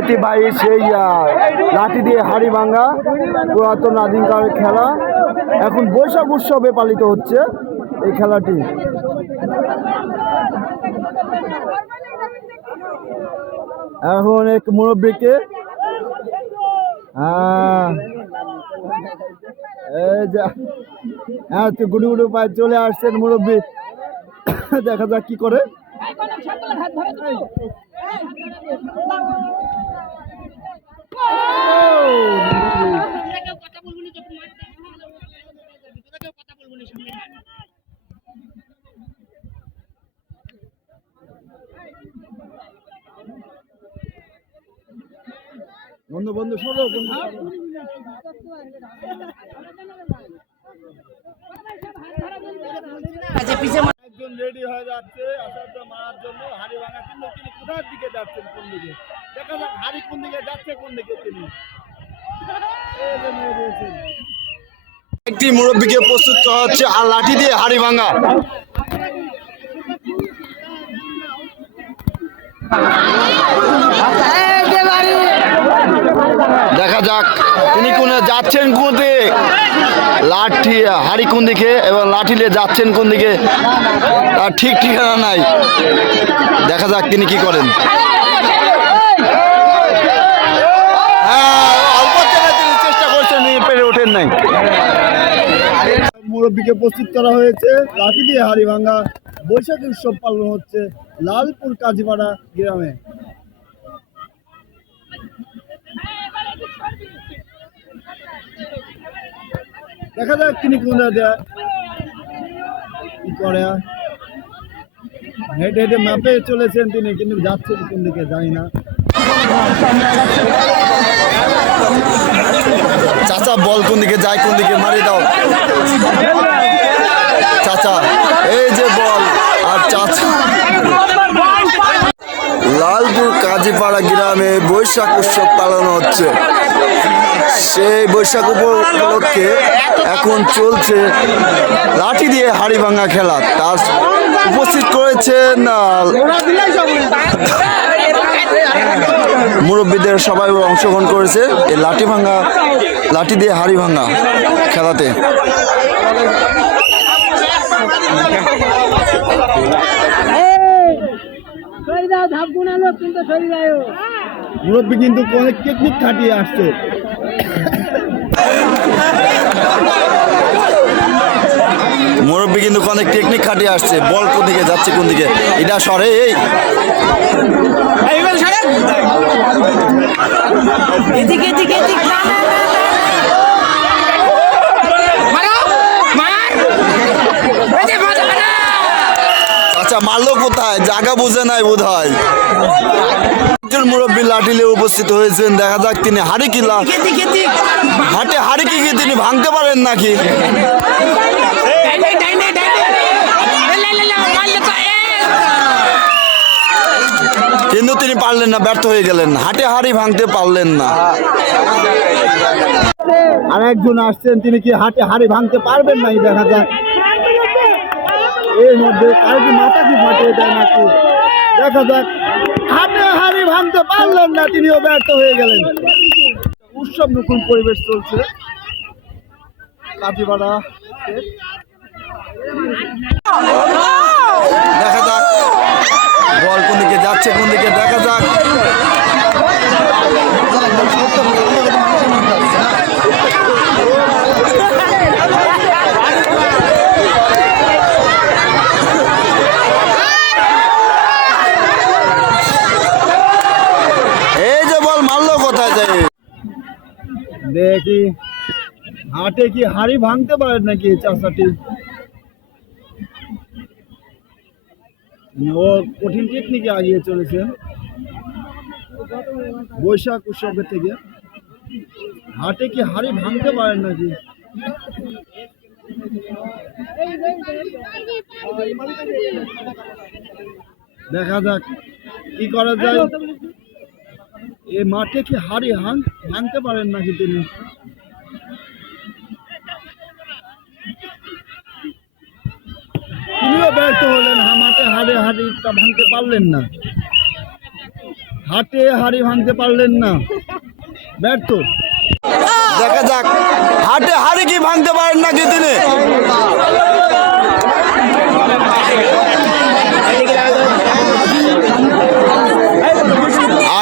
ঐতিহ্যবাহী সেই লাঠি দিয়ে হাড়ি ভাঙা পুরাতন আদিমকালের খেলা এখন বৈশাখ উৎসবে পালিত হচ্ছে এই খেলাটি। এখন এক মুরব্বীকে গুডু গুডু পায়ে চলে আসছেন মুরব্বী, দেখা যাক কি করে। বন্ধু বন্ধু সরো একজন রেডি হয়ে যাচ্ছে আসাদ মারার জন্য হাড়ি ভাঙা, কিন্তু তিনি কোথার দিকে যাচ্ছেন, কোন দিকে, দেখা যাক হাড়ি কোন দিকে যাচ্ছে, কোন দিকে তিনি একটি মুরব্বীকে প্রস্তুত করা হচ্ছে আর লাঠি দিয়ে হাড়ি ভাঙা। দেখা যাক তিনি কোন যাচ্ছেন কোন দিকে, লাঠি হাড়ি কোন দিকে এবং লাঠি নিয়ে যাচ্ছেন কোন দিকে তার ঠিক ঠিকানা নাই। দেখা যাক তিনি কি করেন। অল্প তিনি চেষ্টা করছেন, পেরে ওঠেন নাই। মুরব্বীকে প্রস্তুত করা হয়েছে লাঠি দিয়ে হাড়ি ভাঙা। বৈশাখী উৎসব পালন হচ্ছে লালপুর কাজীপাড়া গ্রামে। দেখা যাক তিনি কোন কি করে, হেঁটে হেঁটে ম্যাপে চলেছেন তিনি, কিন্তু যাচ্ছেন কোন দিকে জানি না। চাচা বল কোন দিকে যায়, কোন দিকে মারি দাও চাচা, এই যে বল আর চাচা। লালপুর কাজীপাড়া গ্রামে বৈশাখ উৎসব পালন হচ্ছে। সেই বৈশাখ উপলক্ষে এখন চলছে লাঠি দিয়ে হাড়ি ভাঙা খেলা। তার উপস্থিত করেছেন মুরব্বীদের, সবাই অংশগ্রহণ করেছে এই লাঠি দিয়ে হাড়ি ভাঙা খেলাতে। মুরব্বী কিন্তু অনেক টেকনিক খাটিয়ে আসছে। মুরব্বী কিন্তু অনেক টেকনিক খাটিয়ে আসছে। বল কোন দিকে যাচ্ছে, কোন দিকে, এটা সরে এই আচ্ছা মারলো কোথায়, জায়গা বুঝে নাই বোধ হয়। মুরব্বী লাঠি নিয়ে উপস্থিত হয়েছেন। দেখা যাক তিনি হাড়ি কিলা হাড়ি কি তিনি ভাঙতে পারেন নাকি। কিন্তু তিনি পারলেন না, ব্যর্থ হয়ে গেলেন, হাড়ি ভাঙতে পারলেন না। আর একজন আসছেন, তিনি কি হাড়ি ভাঙতে পারবেন নাই, দেখা যাক। এর মধ্যে কারো কি মাথা কি ফাটিয়ে দেয় নাকি, দেখা যাক। হাড়ি ভাঙতে পারলেন না, তিনিও ব্যর্থ হয়ে গেলেন। উৎসব নতুন পরিবেশ চলছে কাজীপাড়া। দেখা যাক বল কোন দিকে যাচ্ছে, কোন দিকে, দেখা যাক। এই যে বল মারলো কোথায় যায়, দেখি হাটে কি হাড়ি ভাঙতে পারেন নাকি চাষাটি। ও কঠিন টেকনিকে আগিয়ে চলেছেন বৈশাখ উৎসবের থেকে। হাটে কি হাড়ি ভাঙতে পারেন নাকি, দেখা যাক কি করা যায়। এই মাঠে কি হাড়ি ভাঙতে পারেন নাকি তিনি। তিনিও ব্যর্থ হলেন, হামাতে হাড়িটা ভাঙতে পারলেন না। হাটে হাড়ি ভাঙতে পারলেন না, ব্যর্থ। দেখা যাক হাটে হাড়ি কি ভাঙতে পারেন নাকি তিনি।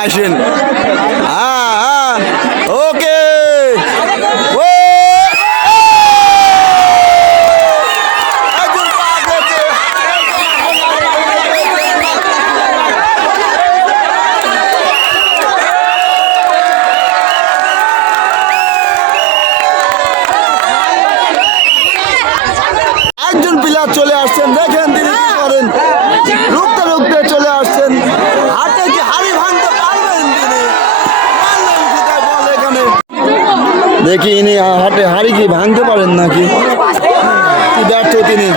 আসেন, হ্যাঁ ওকে। একজন প্লেয়ার চলে আসছেন, দেখেন তিনি কি করেন, রুখতে রুখতে চলে আসছেন। হাটে কি হাড়ি ভাঙতে পারবেন তিনি? পারলেন কি তাই বল এখানে। দেখি ইনি হাটে হাড়ি কি ভাঙতে পারেন নাকি, ব্যর্থ তিনি।